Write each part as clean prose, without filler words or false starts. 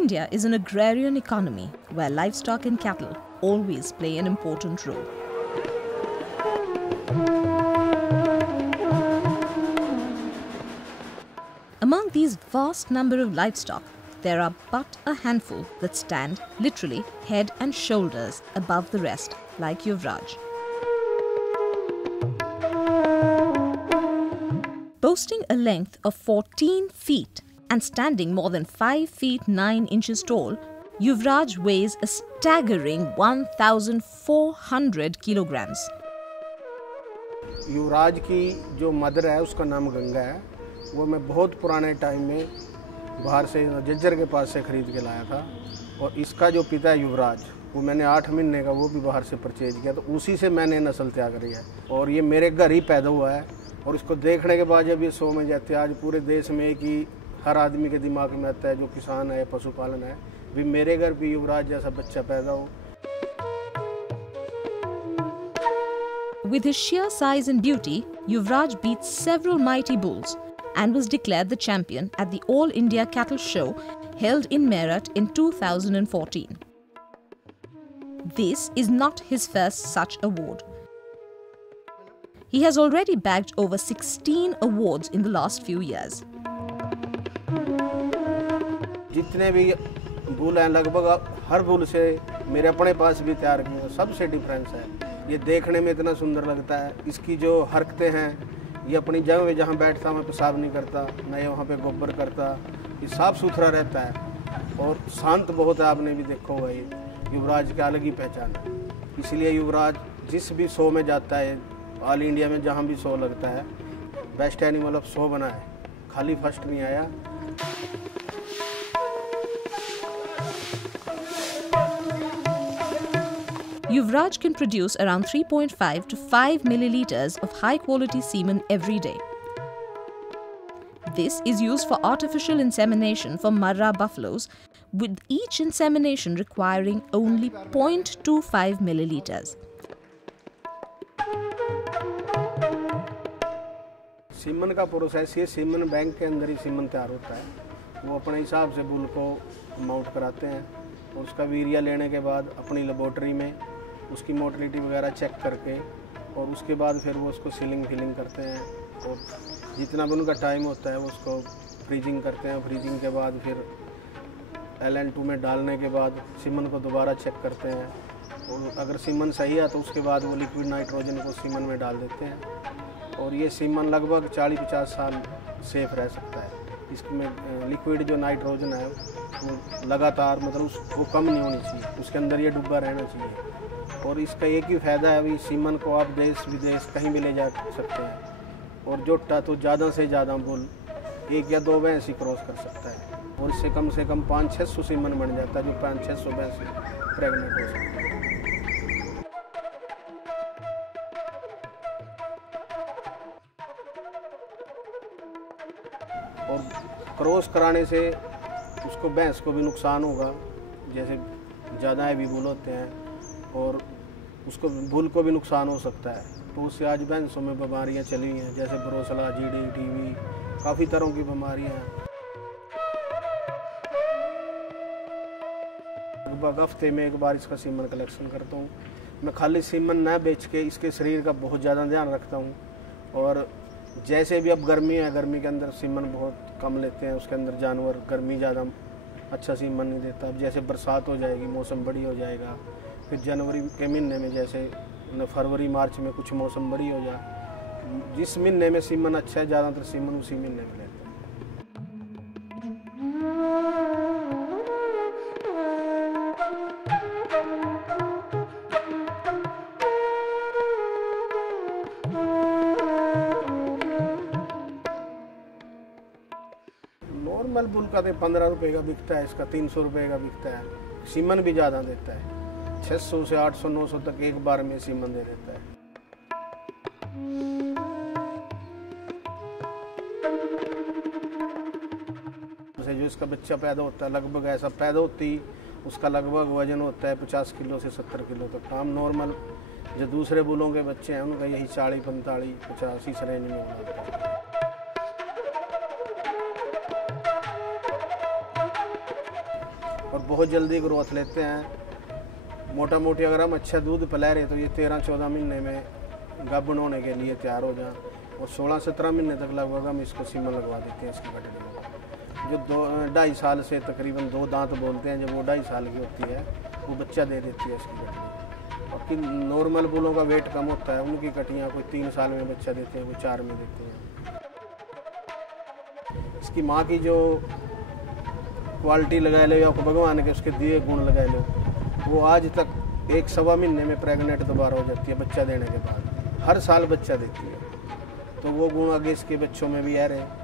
India is an agrarian economy where livestock and cattle always play an important role. Among these vast number of livestock, there are but a handful that stand literally head and shoulders above the rest, like Yuvraj. Boasting a length of 14 feet and standing more than 5 feet 9 inches tall, Yuvraj weighs a staggering 1,400 kilograms. युवराज की जो mother है उसका नाम गंगा है। वो मैं बहुत पुराने टाइम में बाहर से जज्जर के पास से ख़रीद के लाया था। और इसका जो पिता है युवराज, वो मैंने 8 महीने का वो भी बाहर से परचेज किया, तो उसी से मैंने नस्ल त्याग करी है। और ये मेरे घर ही पैदा हुआ है। और इसको देखने के बाद जब ये 100 में जाते हैं, आज पूरे देश में एक ही हर आदमी के दिमाग में आता है जो किसान है, पशुपालन है, भी मेरे घर भी युवराज जैसा बच्चा पैदा हो। With his sheer size and beauty, Yuvraj beat several mighty bulls and was declared the champion at the All India Cattle Show held in Meerut in 2014. This is not his first such award. He has already bagged over 16 awards in the last few years. जितने भी bull हैं लगभग हर bull से मेरे अपने पास भी तैयार किए हैं, सबसे डिफरेंस है। ये देखने में इतना सुंदर लगता है। इसकी जो हरकतें हैं, ये अपनी जगह में जहाँ बैठता मैं पेशाब नहीं करता, न ये वहाँ पे गोबर करता, ये साफ़ सुथरा रहता है और शांत बहुत है। आपने भी देखा होगा, ये युवराज की अलग ही पहचान है। इसलिए युवराज जिस भी शो में जाता है, ऑल इंडिया में जहाँ भी शो लगता है, बेस्ट एनिमल ऑफ शो बना है, खाली फर्स्ट नहीं आया। Yuvraj can produce around 3.5 to 5 milliliters of high-quality semen every day. This is used for artificial insemination for Marra buffaloes, with each insemination requiring only 0.25 milliliters. Semen का process, ये semen bank के अंदर ही semen तैयार होता है। वो अपने हिसाब से बुल को माउंट कराते हैं और उसका वीर्य लेने के बाद अपनी लेबोरेटरी में उसकी मोटिलिटी वगैरह चेक करके और उसके बाद फिर वो उसको सीलिंग फिलिंग करते हैं और जितना भी उनका टाइम होता है वो उसको फ्रीजिंग करते हैं। फ्रीजिंग के बाद फिर LN2 में डालने के बाद सीमन को दोबारा चेक करते हैं और अगर सीमन सही है तो उसके बाद वो लिक्विड नाइट्रोजन को सीमन में डाल देते हैं और ये सीमन लगभग 40-50 साल सेफ रह सकता है। इसमें लिक्विड जो नाइट्रोजन है वो लगातार मतलब वो कम नहीं होनी चाहिए, उसके अंदर ये डूबा रहना चाहिए। और इसका एक ही फ़ायदा है, अभी सीमन को आप देश विदेश कहीं भी ले जा सकते हैं और जोटा तो ज़्यादा से ज़्यादा बुल 1 या 2 भैंस ही क्रॉस कर सकता है और इससे कम 500-600 सीमन बन जाता है, जो 500-600 भैंस प्रेगनेंट हो सकता है। और क्रॉस कराने से उसको भैंस को भी नुकसान होगा, जैसे ज़्यादा हैवी बुल होते हैं और उसको बुल को भी नुकसान हो सकता है। तो उससे आज भैंसों में बीमारियां चली हैं, जैसे ब्रोसला, GD, TB, काफ़ी तरह की बीमारियां हैं। लगभग हफ्ते में एक बार इसका सीमन कलेक्शन करता हूँ। मैं खाली सीमन न बेच के इसके शरीर का बहुत ज़्यादा ध्यान रखता हूँ और जैसे भी अब गर्मी है, गर्मी के अंदर सीमन बहुत कम लेते हैं, उसके अंदर जानवर गर्मी ज़्यादा अच्छा सीमन नहीं देता। अब जैसे बरसात हो जाएगी, मौसम बड़ी हो जाएगा, फिर जनवरी के महीने में जैसे फरवरी मार्च में कुछ मौसम बड़ी हो जाए, जिस महीने में सीमन अच्छा है ज़्यादातर सीमन उसी महीने में लेते हैं। नॉर्मल बुल का तो 15 रुपये का बिकता है, इसका 300 रुपये का बिकता है। सीमन भी ज़्यादा देता है, 600 से 800-900 तक एक बार में सीमन दे देता है। जैसे जो इसका बच्चा पैदा होता है, लगभग ऐसा पैदा होती उसका लगभग वजन होता है 50 किलो से 70 किलो तक। हम नॉर्मल जो दूसरे बुलों के बच्चे हैं उनका यही 40-45-50 इस रेंज में होता है। और बहुत जल्दी ग्रोथ लेते हैं। मोटा मोटी अगर हम अच्छा दूध पिला रहे तो ये 13-14 महीने में गाभिन होने के लिए तैयार हो जाए, और 16-17 महीने तक लगभग हम इसको सीमन लगवा देते हैं इसकी गठड़ी को। जो 2-2.5 साल से तकरीबन 2 दांत बोलते हैं, जब वो 2.5 साल की होती है वो बच्चा दे देती है इसकी गठड़ी। बाकी नॉर्मल बुलों का वेट कम होता है, उनकी कटियाँ कोई 3 साल में बच्चा देते हैं, कोई 4 में देते हैं। इसकी माँ की जो क्वालिटी लगा लो या भगवान के उसके दिए गुण लगा लो, वो आज तक 1-1.25 महीने में प्रेग्नेंट दोबारा हो जाती है बच्चा देने के बाद। हर साल बच्चा देती है, तो वो गुण आगे इसके बच्चों में भी आ रहे हैं।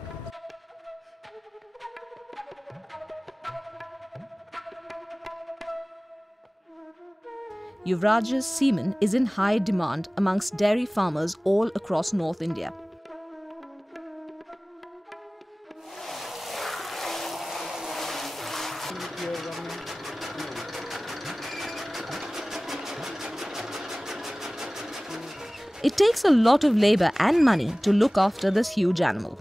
Yuvraj's semen is in high demand amongst dairy farmers all across North India. It takes a lot of labor and money to look after this huge animal.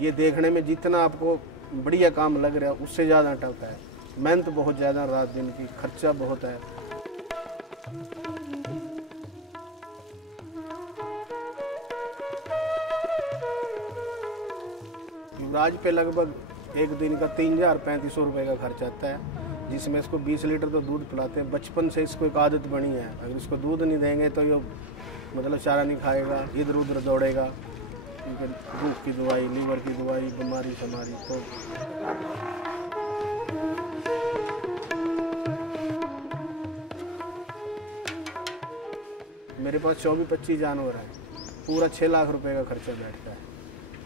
ये देखने में जितना आपको बढ़िया काम लग रहा है उससे ज़्यादा टफ है। मेहनत बहुत ज़्यादा, रात दिन की, खर्चा बहुत है। युवराज पे लगभग एक दिन का 3,000-3,500 रुपये का खर्च आता है, जिसमें इसको 20 लीटर तो दूध पिलाते हैं। बचपन से इसको एक आदत बनी है, अगर इसको दूध नहीं देंगे तो ये मतलब चारा नहीं खाएगा, इधर उधर दौड़ेगा। भूख की दवाई, लीवर की दवाई, बीमारी समारी। तो मेरे पास 24-25 जानवर हैं, पूरा 6 लाख रुपए का खर्चा बैठता है।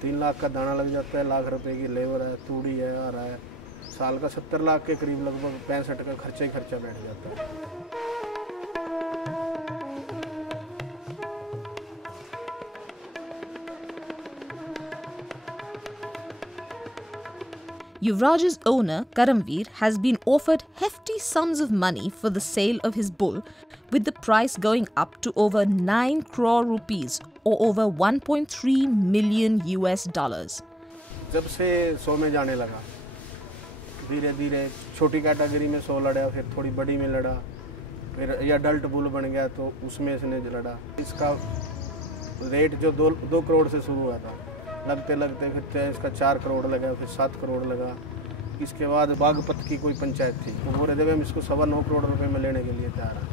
3 लाख का दाना लग जाता है, 1 लाख रुपए की लेबर है, तूड़ी है, आ रहा है। साल का 70 लाख के करीब लगभग 65 का खर्चा ही खर्चा बैठ जाता है। Yuvraj's owner, Karamveer, has been offered hefty sums of money for the sale of his bull, with the price going up to over 9 crore rupees or over $1.3 million US. जब से 100 में जाने लगा, धीरे धीरे छोटी कैटेगरी में 100 लड़ा, फिर थोड़ी बड़ी में लड़ा, फिर ये अडल्ट बुल बन गया तो उसमें इसने लड़ा। इसका रेट जो 2 करोड़ से शुरू हुआ था, लगते लगते फिर इसका 4 करोड़ लगा, फिर 7 करोड़ लगा। इसके बाद बागपत की कोई पंचायत थी, वो बोल रहे थे हम इसको 9.25 करोड़ रुपए में लेने के लिए तैयार है।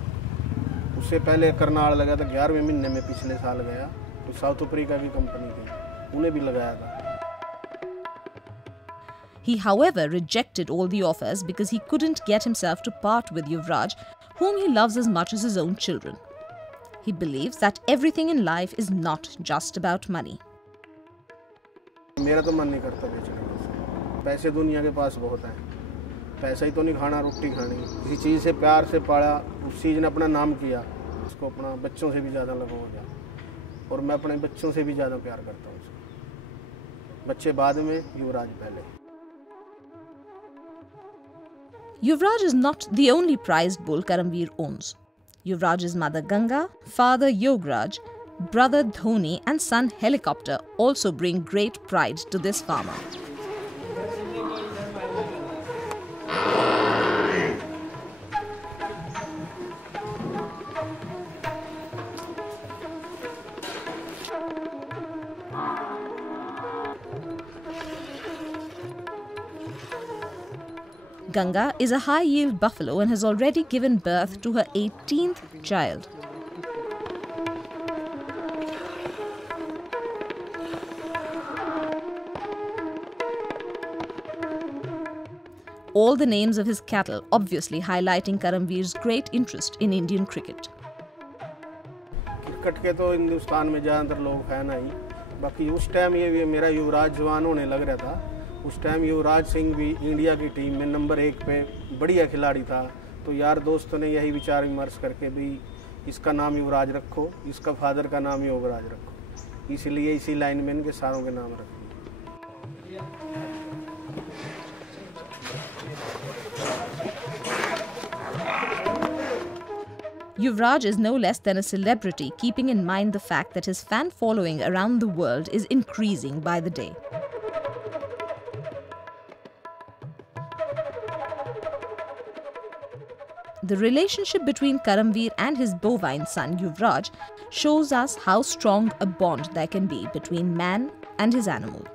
उससे पहले करनाल लगा था 11वें महीने में पिछले साल गया, तो साउथ अफ्रीका की कंपनी थी, उन्हें भी लगाया था। He, however, rejected all the offers because he couldn't get himself to part with Yuvraj, whom he loves as much as his own children. He believes that everything in life is not just about money. मेरा तो मन नहीं करता बेचने का। पैसे दुनिया के पास बहुत हैं, पैसा ही तो नहीं खाना, रोटी खानी। किसी चीज़ से प्यार से पाला, उस चीज़ ने अपना नाम किया, उसको अपना बच्चों से भी ज़्यादा लगाव हो गया, और मैं अपने बच्चों से भी ज़्यादा प्यार करता हूँ उसको। बच्चे बाद में, युवराज पहले। Yuvraj is not the only prized bull Karamveer owns. Yuvraj's mother Ganga, father Yogaraj, brother Dhoni and son Helicopter also bring great pride to this farmer. Ganga is a high-yield buffalo and has already given birth to her 18th child. All the names of his cattle obviously highlighting Karamveer's great interest in Indian cricket. Cricket के तो हिंदुस्तान में ज़्यादातर लोग हैं नहीं, बाकी उस time ये मेरा युवराज जवान होने लग रहा था। उस टाइम युवराज सिंह भी इंडिया की टीम में नंबर 1 पे बढ़िया खिलाड़ी था। तो यार दोस्तों ने यही विचार विमर्श करके भी इसका नाम युवराज रखो, इसका फादर का नाम योगराज रखो, इसलिए इसी लाइन में इनके सारों के नाम रखो। Yuvraj is no less than a celebrity, keeping in mind the fact that his fan following around the world is increasing by the day. The relationship between Karamveer and his bovine son Yuvraj shows us how strong a bond there can be between man and his animal.